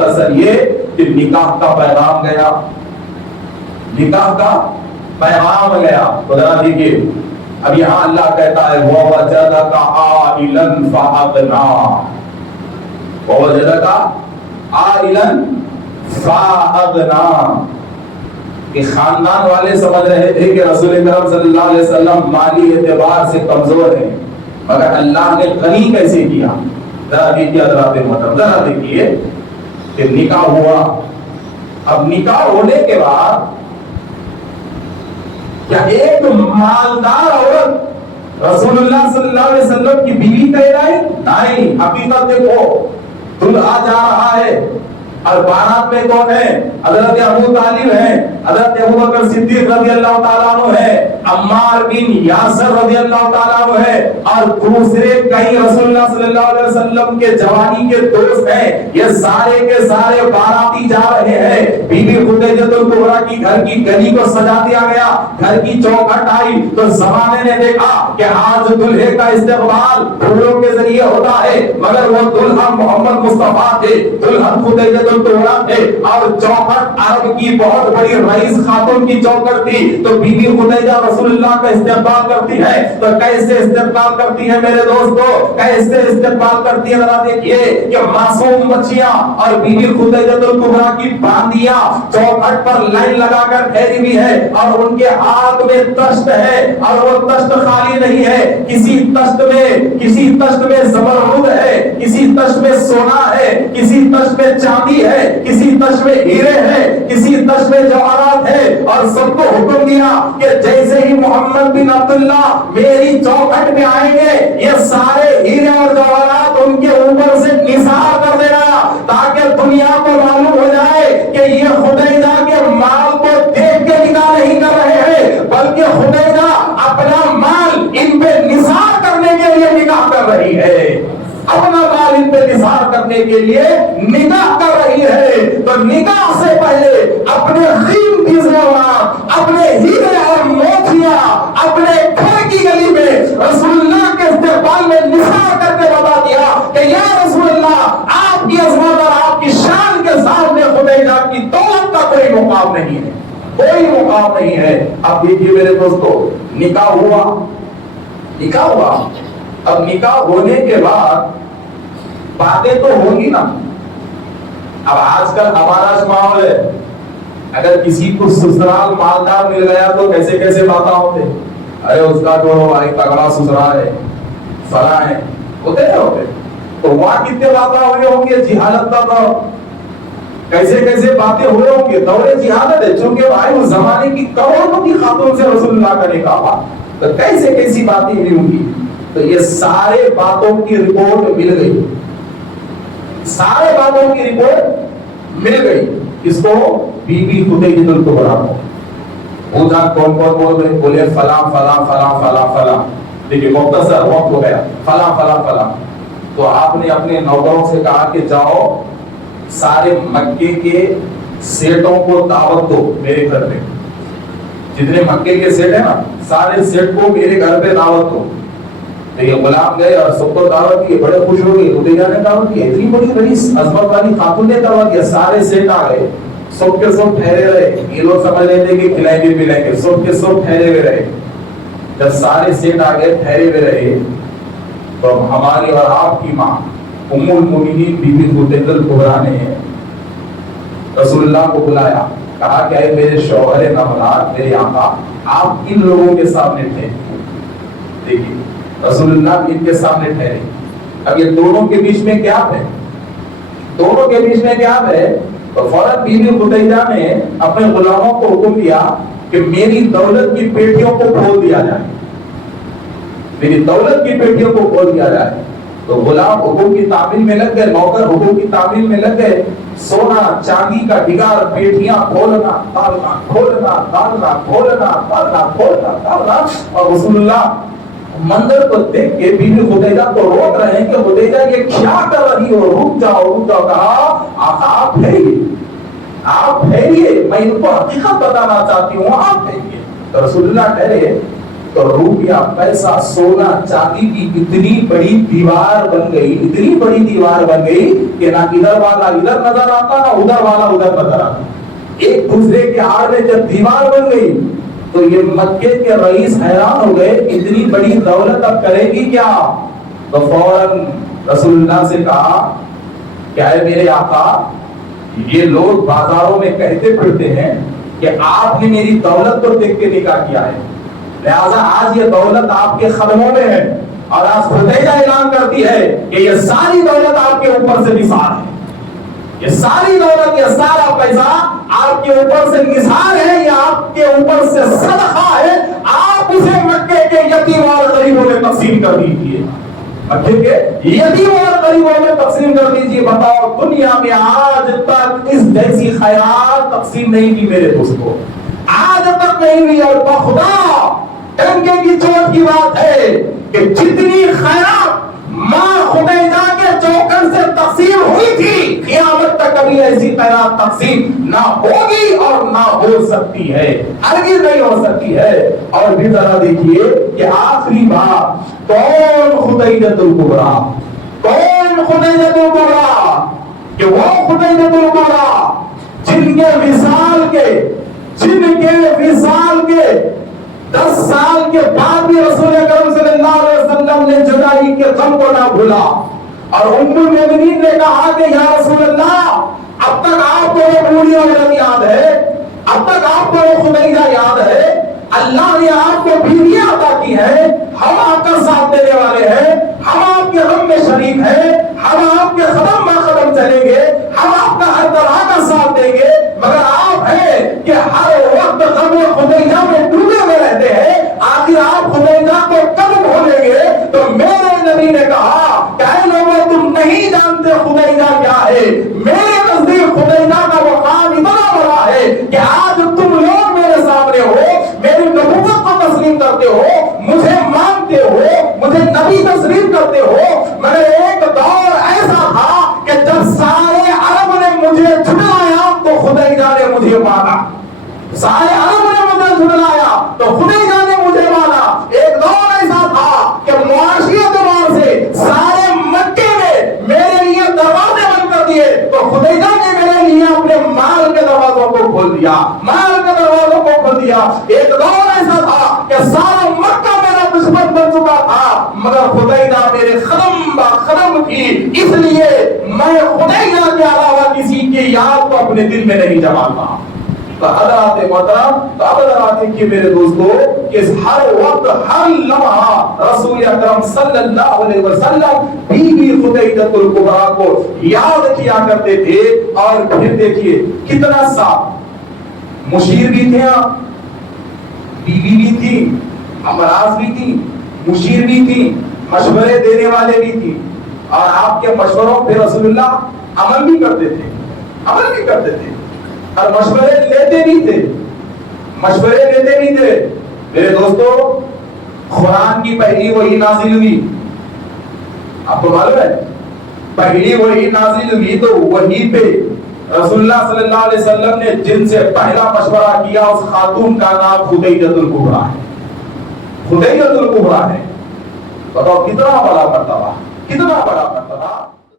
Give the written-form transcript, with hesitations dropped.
مختصر یہ کہ نکاح کا پیغام گیا، نکاح کا پیغام گیا. تو ذرا دیکھیے اب یہاں اللہ کہتا ہے وَوَجَدَكَ عَائِلًا فَأَغْنَىٰ، وَوَجَدَكَ عَائِلًا فَأَغْنَىٰ. کہ خاندان والے سمجھ رہے تھے کہ رسول کرم صلی اللہ علیہ وسلم مالی اعتبار سے کمزور ہیں، مگر اللہ نے غنی کیسے کیا. ذرا دیکھیے حضرات محترم، ذرا دیکھیے کہ نکاح ہوا. اب نکاح ہونے کے بعد کیا ایک مالدار عورت رسول اللہ صلی اللہ علیہ وسلم کی بیوی کہلائی؟ نہیں. حقیقت دیکھو، دلہا جا رہا ہے اور بارات میں کون ہے؟ حضرت ابو طالب ہیں، حضرت ابو بکر صدیق رضی اللہ تعالیٰ عنہ ہے، عمار بن یاسر رضی اللہ تعالیٰ عنہ ہے، اور دوسرے کئی رسول اللہ صلی اللہ علیہ وسلم کے جوانی کے دوست ہیں. یہ سارے کے سارے باراتی جا رہے ہیں. بی بی خدیجہ الکبریٰ کی گھر کی گلی کو سجا دیا گیا، گھر کی چوکھٹ آئی تو زمانے نے دیکھا کہ آج دلہے کا استقبال پھولوں کے ذریعے ہوتا ہے، مگر وہ دلہا محمد مصطفیٰ تھے، دلہا خدیجہ تھے، اور چوکھٹ عرب کی بہت بڑی رئیس خاتون کی چوکھٹ تھی. تو بی بی خدیجہ رسول اللہ کا استقبال کرتی ہے. تو کیسے استقبال کرتی ہے میرے دوستو، کیسے استقبال کرتی ہے؟ ذرا دیکھیے کہ معصوم بچیاں اور بی بی خدیجہ الکبریٰ کی باندیاں چوکھٹ پر لائن لگا کر ٹھہری ہوئی ہے، اور ان کے ہاتھ میں تشت ہے، اور وہ تشت خالی نہیں ہے. کسی تشت میں زمرد ہے، کسی تشت میں سونا ہے، کسی تشت میں چاندی ہے، کسی تشت میں ہیرے ہیں، کسی تشت میں جواہرات ہے. اور سب کو حکم دیا کہ جیسے ہی محمد بن عبداللہ میری چوکھٹ میں آئیں گے، یہ سارے ہیرے اور جواہرات ان کے اوپر سے نثار کر دینا، تاکہ دنیا کو معلوم ہو جائے کہ یہ خدیجہ کے مال کو دیکھ کے نکاح نہیں کر رہے ہیں، بلکہ خدیجہ اپنا مال ان پہ نثار کرنے کے لیے نکاح کر رہی ہے، اپنا مال ان پہ نثار کرنے کے لیے نکاح کر رہی ہے. تو نکاح سے پہلے اپنے قیمتی زیورات، اپنے ہیرے اور موتیاں اپنے گھر کی گلی میں رسول اللہ کے استقبال میں نثار کر کے بتا دیا کہ یا رسول اللہ، آپ کی عظمت اور آپ کی شان کے سامنے خدیجہ کی دولت کا کوئی مقام نہیں ہے، کوئی مقام نہیں ہے. اب دیکھیے میرے دوستو، نکاح ہوا. اب نکاح ہونے کے بعد باتیں تو ہوں گی نا. اب آج کل ہمارا ماحول ہے، اگر کسی کو سسرال مالدار مل گیا تو کیسے کیسے باتیں ہوتے، ارے اس کا جو بھائی تگڑا سسرال ہے، فلاں ہے، ہوتے ہیں ہوتے. تو وہاں کتنے باتیں ہوئے ہوں گے، جہالت کا دور، کیسے کیسے باتیں ہوئے ہوں گے. دور جہالت ہے، چونکہ بھائی اس زمانے کی کروڑوں کی خاتون سے رسول اللہ کا نکاح ہوا، تو کیسے کیسی باتیں ہوئی ہوں گی. تو یہ سارے باتوں کی رپورٹ مل گئی، سارے باتوں کی رپورٹ مل گئی. اس کو بی بی خدیجہ الکبریٰ کو پوچھا کون کون بول رہے، بولے فلاں فلاں فلاں فلاں فلاں. دیکھیے مختصر وقت ہو گیا، فلاں فلاں فلاں. تو آپ نے اپنے نوکروں سے کہا کہ جاؤ سارے مکے کے سیٹوں کو دعوت دو میرے گھر پہ، جتنے مکے کے سیٹ ہیں نا سارے سیٹ کو میرے گھر پہ دعوت دو. تو یہ غلام گئے اور سب کو دعوت دی، بڑے خوش ہو گئے. خدیجہ نے دعوت دی، اتنی بڑی بڑی عظمت والی خاتون نے دعوت دیا، سارے سیٹ آ گئے، سب کے سب ٹھہرے رہے. یہ لوگ سمجھ رہے تھے کہ کھلائیں گے پلائیں گے، سب کے سب ٹھہرے ہوئے رہے. جب سارے سیٹ آ گئے، ٹھہرے ہوئے رہے، تو ہماری اور آپ کی ماں ام المؤمنین بی بی خدیجہ الکبریٰ نے رسول اللہ کو بلایا، کہا کہ اے میرے شوہر نامراد، میرے آقا، آپ ان لوگوں کے سامنے تھے. دیکھیے رسول اللہ ان کے سامنے ٹھہرے. اب یہ دونوں کے بیچ میں کیا ہے، دونوں کے بیچ میں کیا ہے. تو فوراً بی بی خدیجہ نے اپنے غلاموں کو حکم دیا کہ میری دولت کی پیٹیوں کو کھول دیا جائے، میری دولت کی پیٹیوں کو کھول دیا جائے. تو غلام حکم کی تعمیل میں لگ گئے، نوکر حکم کی تعمیل میں لگ گئے. سونا چاندی کا ڈگار، پیٹیاں کھولنا ڈالنا، کھولنا ڈالنا، کھولنا ڈالنا، کھولنا ڈالنا. اور رسول اللہ منظر کو دیکھ کے بی بی خدیجہ کو روک رہے ہیں کہ خدیجہ یہ کیا کر رہی ہو، رک جاؤ رک جاؤ. کہا آقا آپ ٹھہریے، آپ ٹھہریے، میں ان کو حقیقت بتانا چاہتی ہوں، آپ ٹھہریے. تو رسول اللہ ٹھہرے. تو روپیہ پیسہ سونا چاندی کی اتنی بڑی دیوار بن گئی، اتنی بڑی دیوار بن گئی کہ نہ ادھر والا ادھر نظر آتا نہ ادھر والا ادھر نظر آتا۔ ایک دوسرے کے آڑ میں جب دیوار بن گئی تو یہ مکے کے رئیس حیران ہو گئے، اتنی بڑی دولت اب کرے گی کیا؟ تو فوراً رسول اللہ سے کہا کہ اے میرے آقا، یہ لوگ بازاروں میں کہتے پھرتے ہیں کہ آپ نے میری دولت کو دیکھ کے نکاح کیا ہے، لہذا آج یہ دولت آپ کے قدموں میں ہے، اور آج خدیجہ اعلان کرتی ہے کہ یہ ساری دولت آپ کے اوپر سے نثار ہے، یہ ساری دولت، یہ سارا پیسہ آپ کے اوپر سے نثار ہے، یہ آپ کے اوپر سے صدقہ ہے، آپ اسے مکے کے یتیم اور غریبوں میں تقسیم کر دیجیے، مکے کے یتیم اور غریبوں میں تقسیم کر دیجیے۔ بتاؤ دنیا میں آج تک اس جیسی خیرات تقسیم نہیں کی میرے دوستو، آج تک نہیں ہوئی، اور بخدا ٹنکے کی چوٹ کی بات ہے کہ جتنی خیرات ماں خدیجہ کے چوکن سے تقسیم ہوئی تھی، قیامت تک کبھی ایسی خیرات تقسیم نہ ہوگی اور نہ ہو سکتی ہے، ہرگز نہیں ہو سکتی ہے۔ اور بھی ذرا دیکھیے کہ آخری بات، کون خدیجۃ الکبریٰ، کون خدیجۃ الکبریٰ؟ کہ وہ خدیجۃ الکبریٰ جن کے وصال کے 10 سال کے بعد بھی رسول اکرم صلی اللہ علیہ وسلم نے جدائی کے غم کو نہ بھولا، اور ام المؤمنین نے کہا کہ یا رسول اللہ، اب تک آپ کو وہ بوڑھی عورت یاد ہے، اب تک آپ کو وہ خدیجہ یاد ہے، اللہ نے آپ کو بیویاں عطا کی ہے، ہم آپ کا ساتھ دینے والے ہیں، ہم آپ کے غم میں شریک ہیں، ہم آپ کے قدم بہ قدم چلیں گے، ہم آپ کا ہر طرح کا ساتھ دیں گے، مگر آپ ہیں کہ ہر وقت غم خدیجہ میں ڈوبے ہوئے رہتے ہیں، آخر آپ خدیجہ کو کب بھولیں گے؟ تو میرے نبی نے کہا کہ اے لوگوں، تم نہیں جانتے خدیجہ کیا ہے، میرے نزدیک خدیجہ کا مقام اتنا بڑا ہے کہ آج تم لوگ میرے سامنے ہو، میری نبوت کو تسلیم کرتے ہو، مجھے مانتے ہو، مجھے نبی تسلیم کرتے ہو، مگر ایک دور ایسا تھا کہ جب سارے عرب نے مجھے جھٹلایا تو خدیجہ نے مجھے مانا، سارے عرب نے مجھے جھٹلایا تو خدیجہ نے مجھے مانا۔ ایک دور ایسا تھا کہ معاشی اعتبار سے سارے مکے میں میرے لیے دروازے بند کر دیے تو خدیجہ نے میرے لیے اپنے مال کے دروازوں کو کھول دیا، مال کے دروازوں کو کھول دیا۔ ایک دور ایسا تھا کہ سارا مکہ میرا دشمن بن چکا تھا، مگر خدیجہ میرے قدم بہ قدم تھی، اس لیے میں خدیجہ کے علاوہ کسی کی یاد کو اپنے دل میں نہیں جماتا۔ تو حضرات محترم، تو اب حضرات کہ میرے دوستو، کہ ہر وقت ہر لمحہ رسول اکرم صلی اللہ علیہ وسلم بی بی خدیجۃ الکبریٰ کو یاد کیا کرتے تھے۔ اور پھر دیکھیے کتنا صاف، مشیر بھی تھے، بیوی بھی تھی، امراض بھی تھی، مشیر بھی تھی، مشورے دینے والے بھی تھی، اور آپ کے مشوروں پہ رسول اللہ عمل بھی کرتے تھے، اور مشورے لیتے بھی تھے۔ میرے دوستو، قرآن کی پہلی وحی نازل ہوئی، آپ کو معلوم ہے پہلی وحی نازل ہوئی تو وحی پہ رسول اللہ صلی اللہ علیہ وسلم نے جن سے پہلا مشورہ کیا اس خاتون کا نام خدیجۃ الکبریٰ ہے، خدیجۃ الکبریٰ ہے۔ بتاؤ کتنا بڑا مرتبہ، کتنا بڑا مرتبہ۔